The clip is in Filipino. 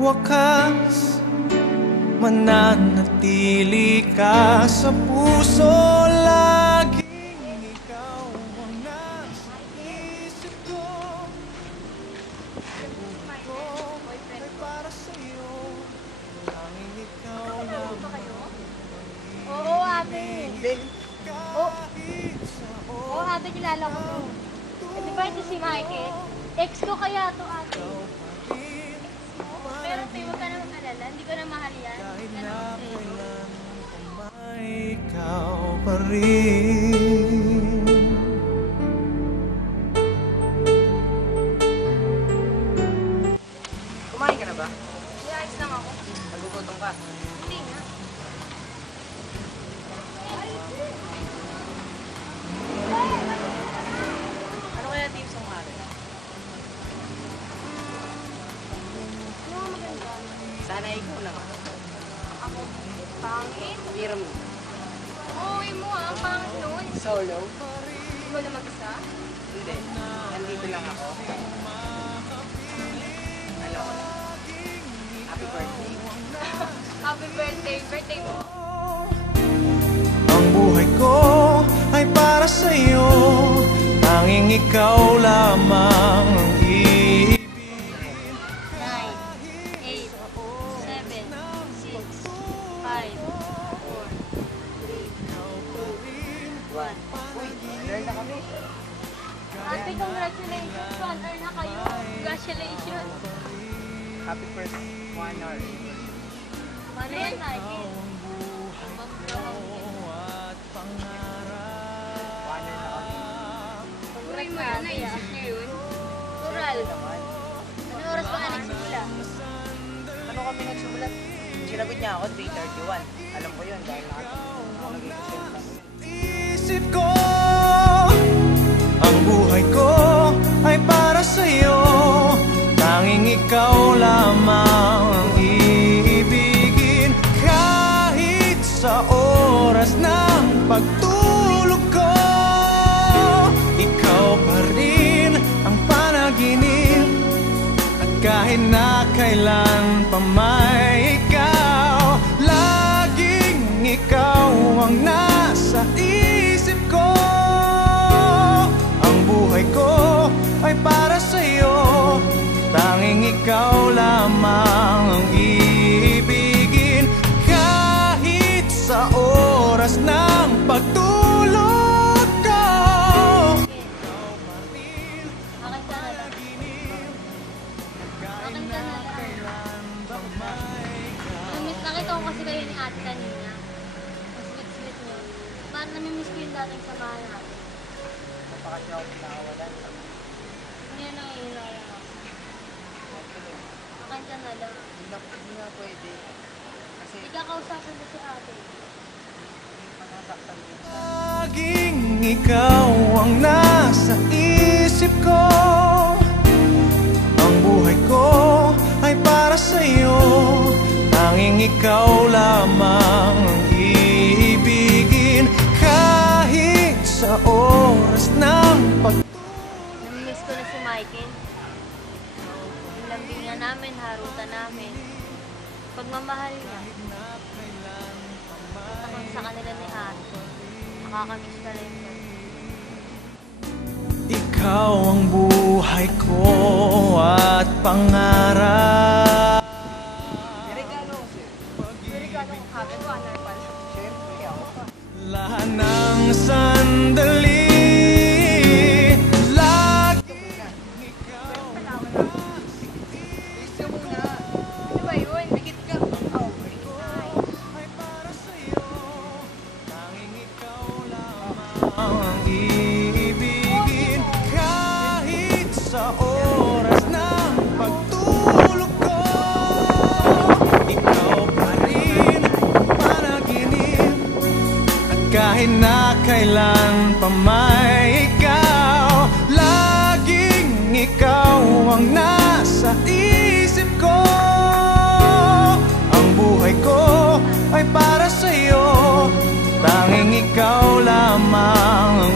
wakas mananatili ka sa puso. Laging ikaw ang nasa isip ko. Ang buhay ko ay para sa'yo. Tanging ikaw lang. Oo, ate. Oo, ate, kilala ko to. Eh, di ba ito si Mikey? Ex ko kaya to, ate. Pero tayo, huwag ka na mag-alala. Hindi ko na mahal yan. Ikaw pa rin. Kumain ka na ba? Ayos lang ako. Nagugutom ka? Hindi na. Ano kaya tips ang araw? Ano ang maganda? Sana ikaw lang ako. Ako, pangit. Hira mo. Uy mo ah, pangit nun. Solo? Hindi mo na mag-isa? Hindi. Nandito lang ako. Hello. Happy birthday. Happy birthday. Birthday mo. Ang buhay ko ay para sa'yo. Tanging ikaw lamang ang ibig. 9, 8, 7, 6, 5, 4, 3, 2, 1. Uy, learn na kami. Ate, congratulations. 1 hour na kayo. Congratulations. Happy first 1 hour. Ano yan, Mikey? At pangarap. 1 hour na kami. Uy mo yan, naisip niyo yun? Tural. Naman. Anong oras ba nga nagsimula? Ano kami nagsimulat? Sinagot niya ako, 3:31. Alam ko yun dahil nag-iisip lang. Isip ko, ang buhay ko ay para sa'yo. Tanging ikaw lamang ang ibigin. Kahit sa oras ng pagtulog ko, ikaw pa rin ang panaginip. At kahit na kailan pa may ikaw, laging ikaw ang nasa isip ko. Ang buhay ko ay para sa'yo. Tanging ikaw lamang ang ibigin. Kahit sa oras ng pagtulog ko, Akin ka na lang. Akin ka na lang. Namiss na kita ko kasi kayo ni ate kanina. Ang sweet-sweet niyo. Parang namimiss ko yung dating samahan natin. Napakasya ako pinakawalan. Hindi na nangihinala ako. Akin ka na lang. Hindi na pwede. Kasi Hindi ka kausapin mo si ate. manasaktan din siya. laging ikaw ang nasa isip ko. Ang buhay ko ay para sa'yo. Tanging ikaw lamang ang ibigin. Kahit sa oras ng Namimiss ko na si Mikey. Yung lambing nga namin, harutan namin. Pagmamahal niya. Takot sa kanila ni ate. Nakakamiss ka rin ko. ikaw ang buhay ko at pangarap. Regalo ko siya. Regalo ko happy 1 hour pala. Siyempre, ako pa. Lahat ng sandali, laging ikaw Gusto mo na. Ano ba yun? Dikit ka. Oh, ay para sa'yo. Tanging ikaw lamang ang ibigin. Kahit sa oras ng pagtulog ko, ikaw pa rin panaginip. At kahit na kailan pa may ikaw, laging ikaw ang nasa isip ko. Ang buhay ko ay para sa'yo. Tanging ikaw lamang ang